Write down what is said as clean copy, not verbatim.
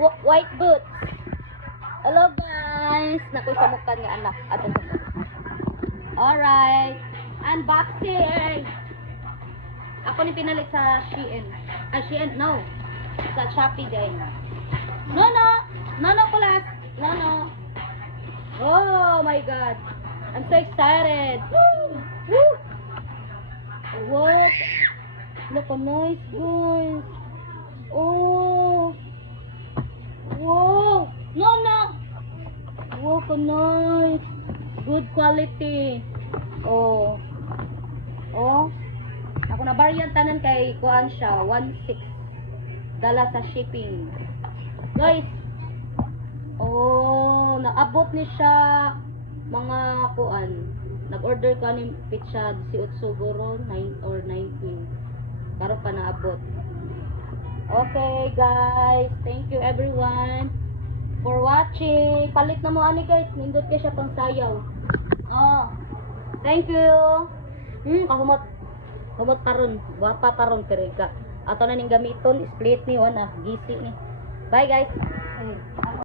white boots. Hello guys. Nakoy sa mukha nga anak. Ato sa alright. Unboxing. Ako ni pinalit sa Shein. Shein, no. Sa Shopee din. No, kulas. No. Oh my God. I'm so excited. Woo! Woo! What? Look how nice, guys. Oh. Wow. No. Wow, so nice. Good quality. Oh. Ako na variant tanan kay kuan siya 1.6 dala sa shipping. Guys. Oh, naabot ni siya mga kuan. Nag-order ko ni pizza 18 siguro 9 or 19. Karon pa naabot. Okay, guys. Thank you everyone for watching. Palit na mo ani guys, nindot kay siya pang sayaw. Oh. Thank you. Kamot taron, guwapa taron perega. Ato na ning gamiton, split ni wana, gisi ni. Bye guys.